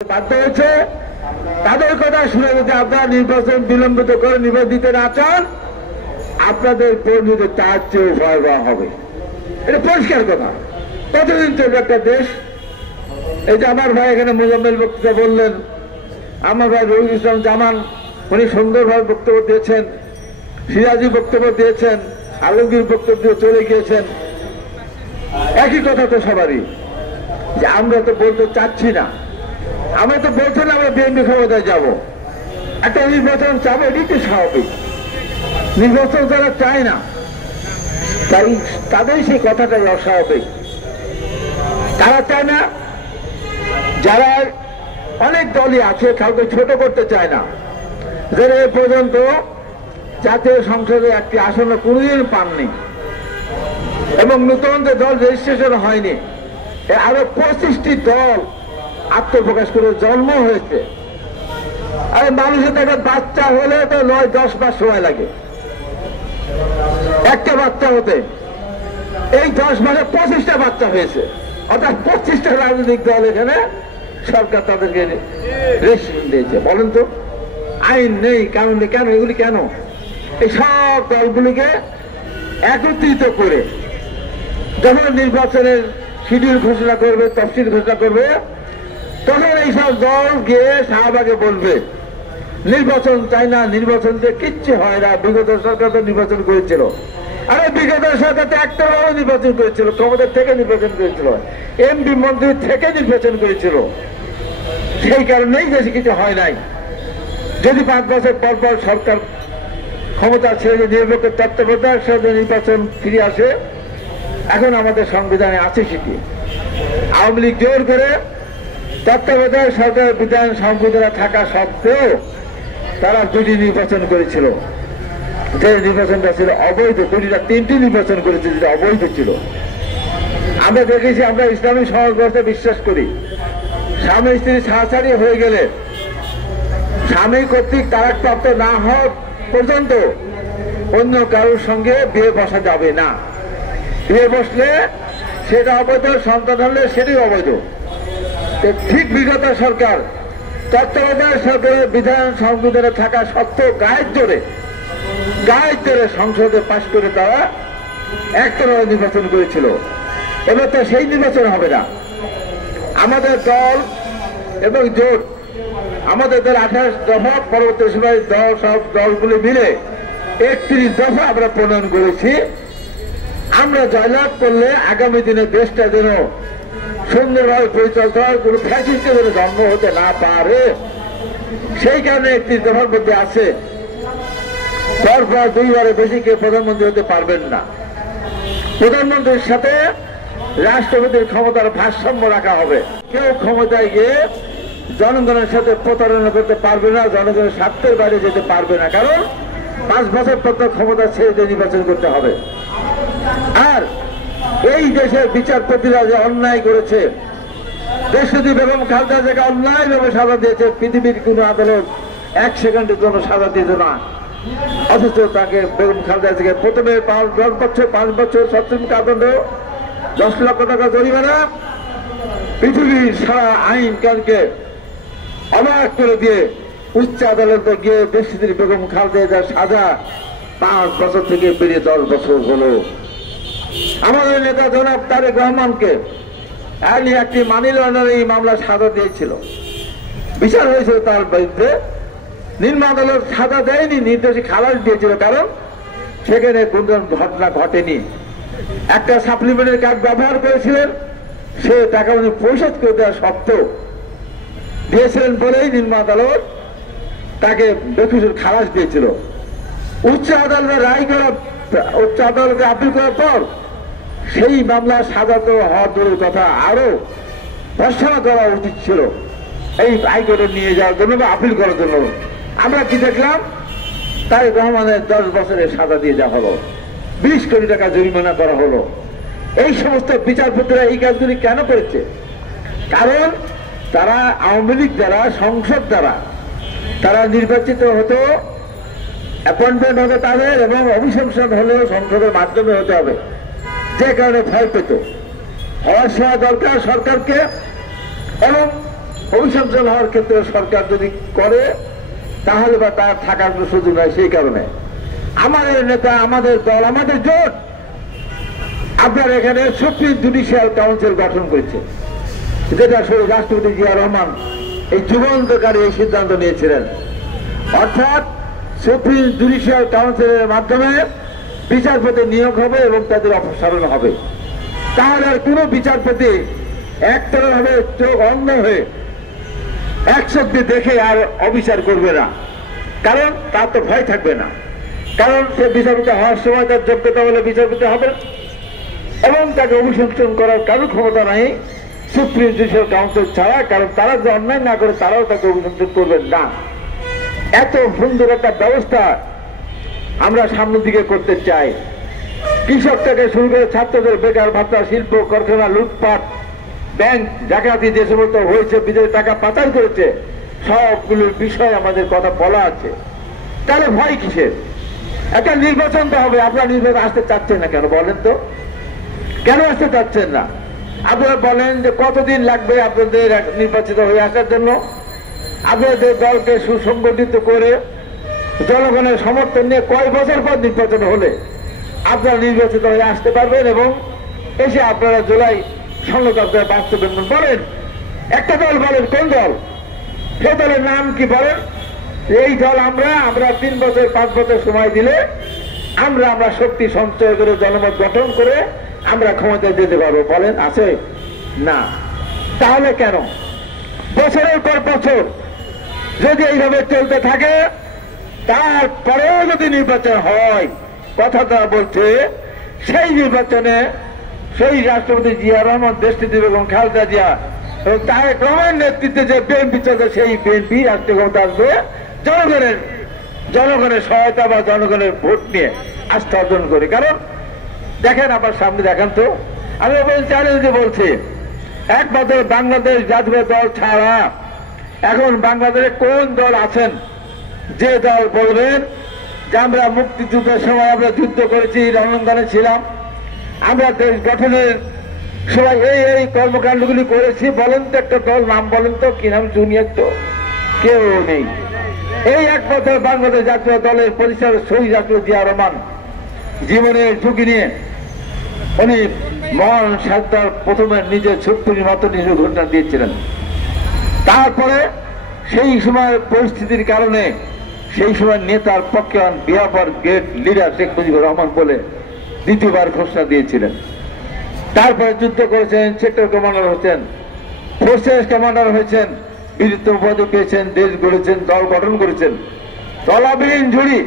বাধ্য হয়েছে। তাদের কথা শুনে যদি আপনারা নির্বাচন বিলম্বিত করে নির্বাচন দিতে না চান, আপনাদের পরিণতি তার চেয়ে ভয়াবহ হবে। এটা পরিষ্কার কথা। কতদিন চলবে একটা দেশ? এই যে আমার ভাই এখানে মোজাম্মেল বক্তৃতা বললেন, আমার ভাই রহিম ইসলাম জামান উনি সুন্দরভাবে বক্তব্য দিয়েছেন, সিরাজি বক্তব্য দিয়েছেন, আলমগীর বক্তব্য দিয়ে চলে গিয়েছেন। একই কথা তো সবারই, যে আমরা তো বলতে চাচ্ছি না, আমরা তো বলছেন আমরা বিএনপি ক্ষমতায় যাব, একটা নির্বাচন চাবো, এটাই তো স্বাভাবিক। নির্বাচন যারা চায় না তাই তাদের সেই কথাটা অস্বাভাবিক। তারা চায় না, যারা অনেক দলই আছে কাউকে ছোট করতে চায় না, যারা এ পর্যন্ত জাতীয় সংসদে একটি আসন কোনোদিন পাননি এবং নতুন যে দল রেজিস্ট্রেশন হয়নি, আরো 25টি দল আত্মপ্রকাশ করে জন্ম হয়েছে। আর মানুষের একটা বাচ্চা হলে তো 9-10 মাস সময় লাগে একটা বাচ্চা হতে। এই 10 মাসে 25টা বাচ্চা হয়েছে, অর্থাৎ 25টা রাজনৈতিক দল এখানে সরকার তাদেরকে রেজিস্ট্রেশন দিয়েছে। বলেন তো, আইন নেই, কানুন নেই, কেন এগুলি কেন? এই সব দলগুলিকে একত্রিত করে যখন নির্বাচনের শিডিউল ঘোষণা করবে, তফসিল ঘোষণা করবে, তখন এইসব দল গিয়ে শাহবাগে বলবে নির্বাচন চাই না, নির্বাচন দিয়ে কিচ্ছু হয় না, বিগত সরকার তো নির্বাচন করেছিল। আরে বিগত সরকার তো একটা নির্বাচন করেছিল, ক্ষমতা থেকে নির্বাচন করেছিল, এমপি মন্ত্রী থেকে নির্বাচন করেছিল, সেই কারণেই দেশে কিছু হয় নাই। যদি 5 বছর পর পর সরকার ক্ষমতা ছেড়ে নিরপেক্ষ তত্ত্বাবধায়ক সরকার নির্বাচন ফিরে আসে, এখন আমাদের সংবিধানে আছে সেটি। আওয়ামী লীগ জোর করে তত্ত্বাবধায়ক সরকারের বিধান সংবিধানে থাকা সত্ত্বেও তারা 2টি নির্বাচন করেছিল, যে নির্বাচনটা ছিল অবৈধ। 3টি নির্বাচন করেছে যেটা অবৈধ ছিল। আমরা দেখেছি, আমরা ইসলামী সমাজ ব্যবস্থায় বিশ্বাস করি, স্বামী স্ত্রী ছাড়াছাড়ি হয়ে গেলে স্বামী কর্তৃক তালাকপ্রাপ্ত না হওয়া পর্যন্ত অন্য কারোর সঙ্গে বিয়ে বসা যাবে না। বিয়ে বসলে সেটা অবৈধ, সন্তান হলে সেটাই অবৈধ। ঠিক বিগত সরকার তত্ত্বাবধায়ক সরকারের বিধান সংবিধানে থাকা সত্ত্বেও গায়ের জোরে সংসদে পাশ করে তারা একতরফা নির্বাচন করেছিল। এবার তো সেই নির্বাচন হবে না। আমাদের দল এবং জোট, আমাদের দল 28 দফা, পরবর্তী সময় সব দলগুলি মিলে 31 দফা আমরা প্রণয়ন করেছি। আমরা জয়লাভ করলে আগামী দিনে দেশটা যেন সুন্দরভাবে পরিচালিত হয়, কোন ফ্যাসিস্টের যেন জন্ম হতে না পারে, সেই কারণে 31 দফার মধ্যে আছে পরপর 2বারের বেশি কেউ প্রধানমন্ত্রী হতে পারবেন না। প্রধানমন্ত্রীর সাথে রাষ্ট্রপতির ক্ষমতার ভারসাম্য রাখা হবে। কেউ ক্ষমতায় গিয়ে জনগণের সাথে প্রতারণা করতে পারবে না, জনগণের স্বার্থের বাইরে যেতে পারবে না, কারণ 5 বছর পর ক্ষমতা ছেড়ে দিয়ে নির্বাচন করতে হবে। আর এই দেশের বিচারপতিরা যে অন্যায় করেছে, দেশটি বেগম খালেদা জিয়াকে অন্যায়ভাবে সাজা দিয়েছে, পৃথিবীর কোন আদালত 1 সেকেন্ডের জন্য সাজা দিত না। অথচ তাকে বেগম খালেদা জিয়াকে প্রথমে 5 বছর সশ্রম কারাদণ্ড, 10 লক্ষ টাকা জরিমানা, পৃথিবীর সারা আইন কানুনকে অবাক করে দিয়ে উচ্চ আদালতে গিয়ে দেশটির বেগম খালেদা জিয়ার সাজা 5 বছর থেকে বেরিয়ে 10 বছর হলো। আমাদের নেতা জনাব তারেক রহমানকে একটি মানি লন্ডারিং মামলা সাজা দিয়েছিল, বিচার হয়েছিল তার বিরুদ্ধে। নিম্ন আদালত সাজা দেয়নি, নির্দেশে খালাস দিয়েছিল, কারণ সেখানে কোন ঘটনা ঘটেনি। একটা সাপ্লিমেন্টারি কার্ড ব্যবহার করেছিলেন, সে টাকা উনি পরিশোধ করে দেওয়া সত্ত্বেও দিয়েছিলেন বলেই নিম্ন আদালত তাকে বেকসুর খালাস দিয়েছিল। উচ্চ আদালতে উচ্চ আদালতে আপিল করার পর সেই মামলা সাজা তো হওয়ার দূরের কথা, আরো ভর্ৎসনা করা উচিত ছিল এই হাইকোর্টে নিয়ে যাওয়ার জন্য বা আপিল করার জন্য। আমরা কি দেখলাম, তারেক রহমানের 10 বছরের সাজা দিয়ে দেওয়া হলো, 20 কোটি টাকা জরিমানা করা হলো। এই সমস্ত বিচারপতিরা এই কাজগুলি কেন করেছে? কারণ তারা আওয়ামী লীগ দ্বারা, সংসদ দ্বারা তারা নির্বাচিত হতো, অ্যাপয়েন্টমেন্ট হতো তাদের, এবং অভিশংসন হলেও সংসদের মাধ্যমে হতে হবে, যে কারণে ভয় পেত। হওয়ার সময় দরকার সরকারকে, এবং অভিসংসন হওয়ার ক্ষেত্রে সরকার যদি করে তাহলে বা তার থাকার কোনো সুযোগ নাই। সেই কারণে আমাদের নেতা, আমাদের দল, আমাদের জোট আপনার এখানে সুপ্রিম জুডিশিয়াল কাউন্সিল গঠন করেছে, যেটা রাষ্ট্রপতি জিয়া রহমান এই যুগান্তকারী এই সিদ্ধান্ত নিয়েছিলেন। অর্থাৎ সুপ্রিম জুডিশিয়াল কাউন্সিলের মাধ্যমে বিচারপতি নিয়োগ হবে এবং তাদের অপসারণ হবে। তাহলে আর কোনো বিচারপতি একতরফ ভাবে চোখ অন্ধ হয়ে এক চোখ দিয়ে দেখে আর অবিচার করবে না, কারণ তার তো ভয় থাকবে না। কারণ সে বিচারপতি হওয়ার সময় তার যোগ্যতা বলে বিচারপতি হবে এবং তাকে অভিশংসন করার কারো ক্ষমতা নাই সুপ্রিম জুডিশিয়াল কাউন্সিল ছাড়া, কারণ তারা যে অন্যায় না করে তারাও তাকে অভিশংসন করবেন না। এত সুন্দর একটা ব্যবস্থা আমরা সামনের দিকে করতে চাই। কৃষক থেকে শুরু করে ছাত্রদের বেকার ভাতা, শিল্প কারখানা লুটপাট, ব্যাংক ডাকাতি যে সমস্ত হয়েছে, বিদেশে টাকা পাচার করেছে, সবগুলোর বিষয়ে আমাদের কথা বলা আছে। তাহলে ভয় কিসের? একটা নির্বাচন তো হবে। আপনারা নির্বাচন আসতে চাচ্ছেন না কেন বলেন তো? কেন আসতে চাচ্ছেন না? আপনারা বলেন যে কতদিন লাগবে আপনাদের নির্বাচিত হয়ে আসার জন্য? আপনাদের দলকে সুসংগঠিত করে জনগণের সমর্থন নিয়ে কয় বছর পর নির্বাচন হলে আপনারা নির্বাচিত হয়ে আসতে পারবেন এবং এসে আপনারা জুলাই সংগঠন বাস্তবায়ন বলেন? একটা দল বলেন, কোন দল? সে দলের নাম কি বলেন? এই দল আমরা 3 বছর 5 বছর সময় দিলে আমরা শক্তি সঞ্চয় করে জনমত গঠন করে আমরা ক্ষমতায় যেতে পারবো। বলেন আছে? না। তাহলে কেন বছরের পর বছর যদি এইভাবে চলতে থাকে, তারপরেও যদি নির্বাচন হয়, কথা তারা বলছে সেই নির্বাচনে সেই রাষ্ট্রপতি জিয়া রহমান, দেশনেত্রী বেগম খালেদা জিয়া এবং তারেক রহমানের নেতৃত্বে যে বিএনপি চলছে সেই বিএনপি রাষ্ট্রীয় ক্ষমতা আসবে জনগণের সহায়তা বা জনগণের ভোট নিয়ে আস্থা অর্জন করে। কারণ দেখেন, আমার সামনে দেখেন তো, আমি চ্যালেঞ্জে বলছি, একমাত্র বাংলাদেশ জাতীয় দল ছাড়া এখন বাংলাদেশে কোন দল আছেন যে দল বলবেন যে আমরা মুক্তিযুদ্ধের সময় আমরা যুদ্ধ করেছি, রণাঙ্গনে ছিলাম, আমরা দেশ গঠনের সময় এই কর্মকাণ্ডগুলি করেছি? বলেন তো একটা দল নাম বলেন তো, কি নাম জুনিয়র? তো কেউ নেই। এই একমাত্র বাংলাদেশ জাতীয় দলের পরিচালক শহীদ রাষ্ট্রপতি জিয়া রহমান জীবনের ঝুঁকি নিয়ে উনি মহান স্বাধীনতার প্রথমে নিজের ছোট্টুর মতো নিজের ঘটনা দিয়েছিলেন। তারপরে সেই সময়ের পরিস্থিতির কারণে সেই সময় নেতার পক্ষে বিহার গ্রেট লিডার শেখ মুজিবুর রহমান বলে দ্বিতীয়বার ঘোষণা দিয়েছিলেন। তারপরে যুদ্ধ করেছেন, সেক্টর কমান্ডার হয়েছেন, ফোর্সেস কমান্ডার হয়েছেন, বীরত্ব উপাধি পেয়েছেন, দেশ গড়েছেন, দল গঠন করেছেন। তলাবিহীন ঝুড়ি